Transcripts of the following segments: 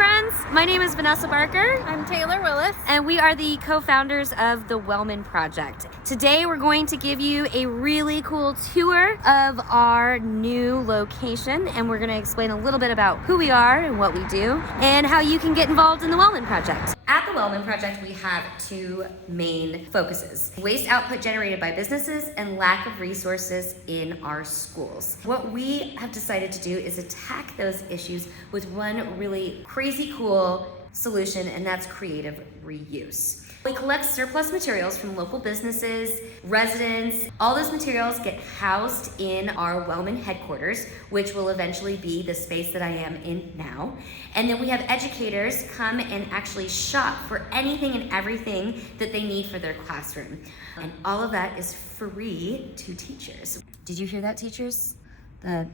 friends. My name is Vanessa Barker. I'm Taylor Willis. And we are the co-founders of the Wellman Project. Today we're going to give you a really cool tour of our new location, and we're going to explain a little bit about who we are and what we do and how you can get involved in the Wellman Project. At the Wellman Project, we have two main focuses: waste output generated by businesses and lack of resources in our schools. What we have decided to do is attack those issues with one really crazy cool solution, and that's creative reuse. We collect surplus materials from local businesses, residents. All those materials get housed in our Wellman headquarters, which will eventually be the space that I am in now. And then we have educators come and actually shop for anything and everything that they need for their classroom. And all of that is free to teachers. Did you hear that, teachers? That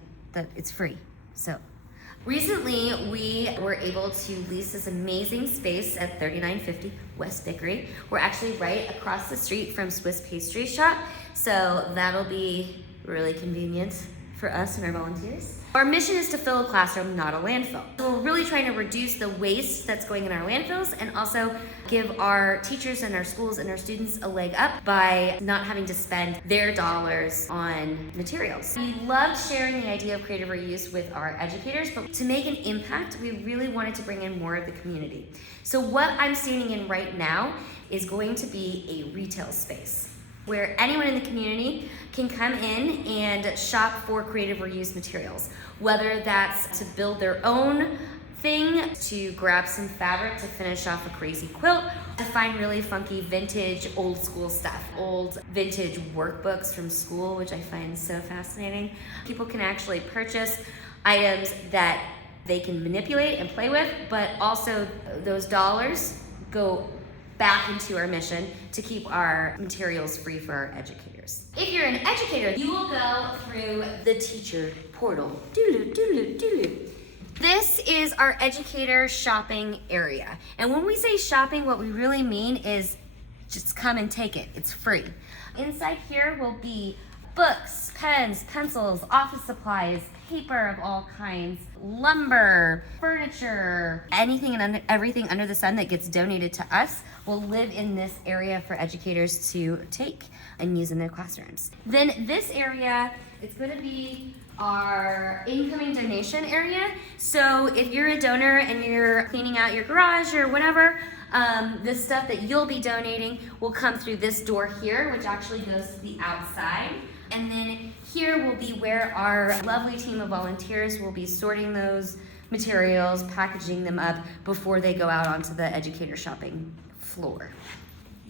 it's free. So recently, we were able to lease this amazing space at 3950 West Vickery. We're actually right across the street from Swiss Pastry Shop, so that'll be really convenient for us and our volunteers. Our mission is to fill a classroom, not a landfill. So we're really trying to reduce the waste that's going in our landfills and also give our teachers and our schools and our students a leg up by not having to spend their dollars on materials. We love sharing the idea of creative reuse with our educators, but to make an impact, we really wanted to bring in more of the community. So what I'm standing in right now is going to be a retail space where anyone in the community can come in and shop for creative reuse materials, whether that's to build their own thing, to grab some fabric to finish off a crazy quilt, to find really funky vintage old school stuff, old vintage workbooks from school, which I find so fascinating. People can actually purchase items that they can manipulate and play with, but also those dollars go back into our mission to keep our materials free for our educators. If you're an educator, you will go through the teacher portal. This is our educator shopping area. And when we say shopping, what we really mean is just come and take it. It's free. Inside here will be books, pens, pencils, office supplies, paper of all kinds, lumber, furniture, anything and everything under the sun that gets donated to us will live in this area for educators to take and use in their classrooms. Then this area, it's going to be our incoming donation area. So if you're a donor and you're cleaning out your garage or whatever, this stuff that you'll be donating will come through this door here, which actually goes to the outside. And then here will be where our lovely team of volunteers will be sorting those materials, packaging them up before they go out onto the educator shopping floor.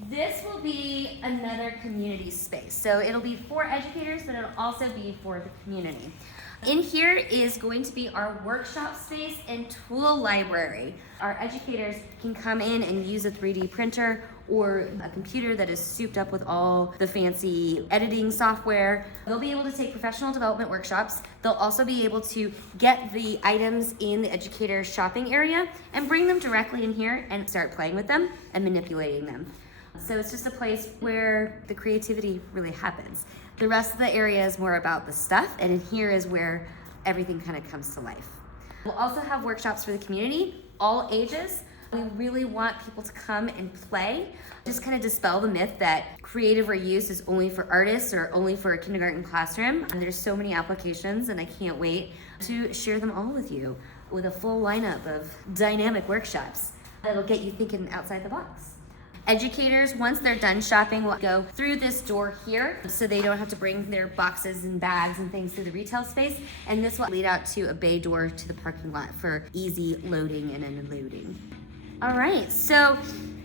This will be another community space. So it'll be for educators, but it'll also be for the community. In here is going to be our workshop space and tool library. Our educators can come in and use a 3D printer or a computer that is souped up with all the fancy editing software. They'll be able to take professional development workshops. They'll also be able to get the items in the educator shopping area and bring them directly in here and start playing with them and manipulating them. So it's just a place where the creativity really happens. The rest of the area is more about the stuff, and in here is where everything kind of comes to life. We'll also have workshops for the community, all ages. We really want people to come and play, just kind of dispel the myth that creative reuse is only for artists or only for a kindergarten classroom. And there's so many applications, and I can't wait to share them all with you with a full lineup of dynamic workshops that'll get you thinking outside the box. Educators, once they're done shopping, will go through this door here so they don't have to bring their boxes and bags and things to the retail space. And this will lead out to a bay door to the parking lot for easy loading and unloading. All right, so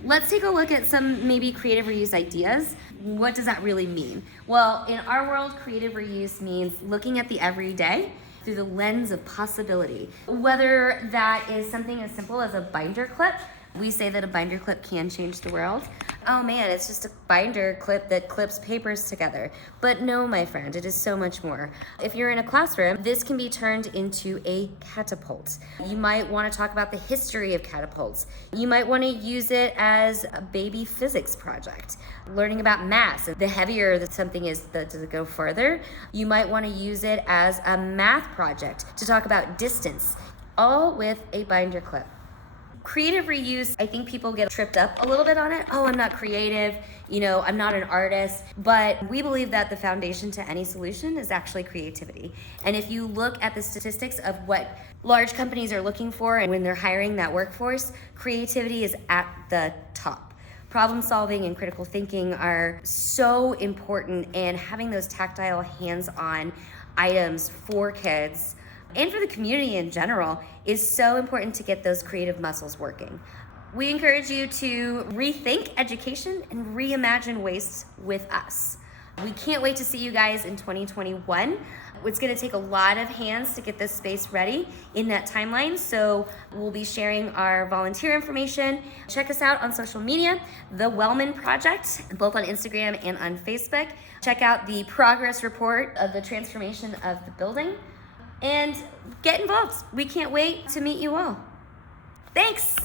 let's take a look at some maybe creative reuse ideas. What does that really mean? Well, in our world, creative reuse means looking at the everyday through the lens of possibility. Whether that is something as simple as a binder clip. We say that a binder clip can change the world. Oh man, it's just a binder clip that clips papers together. But no, my friend, it is so much more. If you're in a classroom, this can be turned into a catapult. You might want to talk about the history of catapults. You might want to use it as a baby physics project, learning about mass. The heavier that something is to go further, you might want to use it as a math project to talk about distance, all with a binder clip. Creative reuse, I think people get tripped up a little bit on it. Oh, I'm not creative, I'm not an artist. But we believe that the foundation to any solution is actually creativity. And if you look at the statistics of what large companies are looking for and when they're hiring that workforce, creativity is at the top. Problem solving and critical thinking are so important, and having those tactile, hands-on items for kids and for the community in general is so important to get those creative muscles working. We encourage you to rethink education and reimagine waste with us. We can't wait to see you guys in 2021. It's going to take a lot of hands to get this space ready in that timeline, so we'll be sharing our volunteer information. Check us out on social media, The Wellman Project, both on Instagram and on Facebook. Check out the progress report of the transformation of the building and get involved. We can't wait to meet you all. Thanks.